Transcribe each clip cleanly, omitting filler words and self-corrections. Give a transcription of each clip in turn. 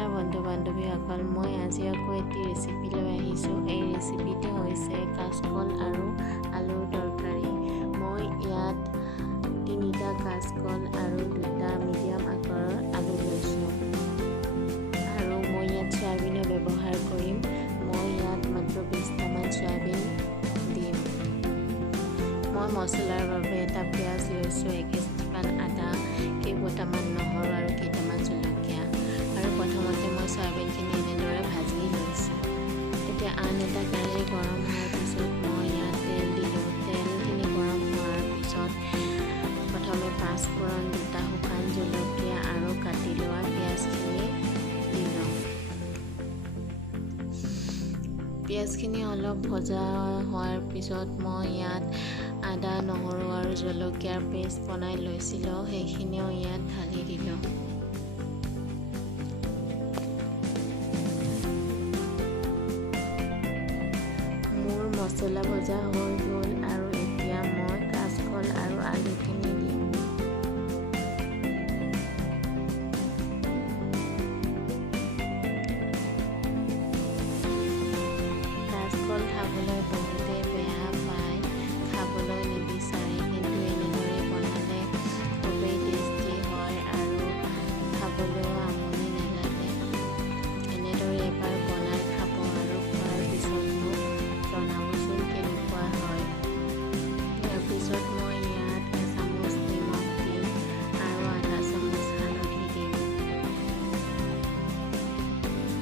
নমস্কাৰ বন্ধু বান্ধৱীসকল, মই আজি আকৌ এটি ৰেচিপি লৈ আহিছোঁ। এই ৰেচিপিটো হৈছে কাচকল আৰু আলুৰ তৰকাৰী। মই ইয়াত 3টা কাচকল আৰু 2টা মিডিয়াম আকাৰৰ আলু লৈছোঁ আৰু মই ইয়াত চয়াবিনৰ ব্যৱহাৰ কৰিম। মই ইয়াত মাত্ৰ 20টামান চয়াবিন দিম। মই মছলাৰ বাবে এটা পিঁয়াজ লৈছোঁ, 1 কেজিমান আদা, কেইটামান নহৰু আৰু কেইটামান জলকীয়া। আৰু প্ৰথমতে মই চয়াবিনখিনি এনেদৰে ভাজি লৈছোঁ। তেতিয়া আন এটা কেৰাহী গৰম হোৱাৰ পিছত মই ইয়াত তেল দিলোঁ। তেলখিনি গৰম হোৱাৰ পিছত প্ৰথমে 5 ফোৰণ, 2টা শুকান জলকীয়া আৰু কাটি লোৱা পিঁয়াজখিনি দিলোঁ। পিঁয়াজখিনি অলপ ভজা হোৱাৰ পিছত মই ইয়াত আদা, নহৰু আৰু জলকীয়াৰ পেষ্ট বনাই লৈছিলোঁ, সেইখিনিও ইয়াত ঢালি দিলোঁ। মোৰ মছলা ভজা হৈ গ'ল আৰু এতিয়া মই কাচকল আৰু আলুখিনি দিম। কাচকল খাবলৈ বহুতে বেয়া পায়, খাবলৈ নিবিচাৰে, কিন্তু এনেদৰে বনালে খুবেই টেষ্টি হয় আৰু খাবলৈও আমনি নালাগে। এনেদৰে এবাৰ বনাই খাব আৰু খোৱাৰ পিছত মোক জনাবচোন কেনেকুৱা হয়। ইয়াৰ পিছত মই ইয়াত 1 চামুচ নিমখ দিম আৰু আধা চামুচ হালধি দিম।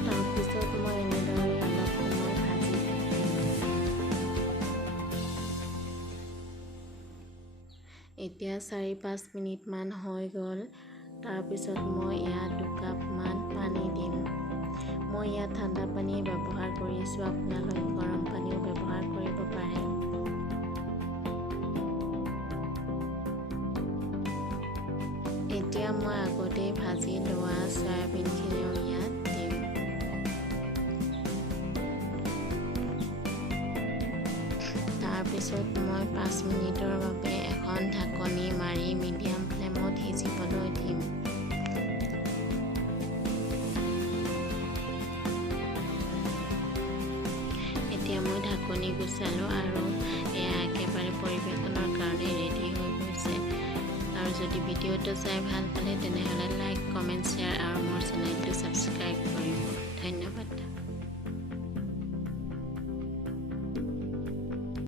তাৰপিছত মই এনেদৰে অলপ সময় ভাজি থাকিম। এতিয়া 4-5 মিনিটমান হৈ গ'ল। তাৰপিছত মই ইয়াত 2 কাপমান পানী দিম। মই ইয়াত ঠাণ্ডা পানী ব্যৱহাৰ কৰিছোঁ, আপোনালোকে গৰম পানীও ব্যৱহাৰ কৰিব পাৰে। এতিয়া মই আগতেই ভাজি লোৱা চয়াবিনখিনিও ইয়াত দিম। তাৰপিছত মই 5 মিনিটৰ বাবে এখন ঢাকনি মাৰি মিডিয়াম ফ্লেমত সিজিবলৈ দিম। এতিয়া মই ঢাকনি গুচালোঁ আৰু এয়া একেবাৰে পৰিৱেশনৰ কাৰণে ৰেডি হৈ গৈছে। আৰু যদি ভিডিঅ'টো চাই ভাল পালে তেনেহ'লে লাইক, কমেণ্ট, শ্বেয়াৰ আৰু মোৰ চেনেলটো ছাবস্ক্ৰাইব কৰিব। ধন্যবাদ।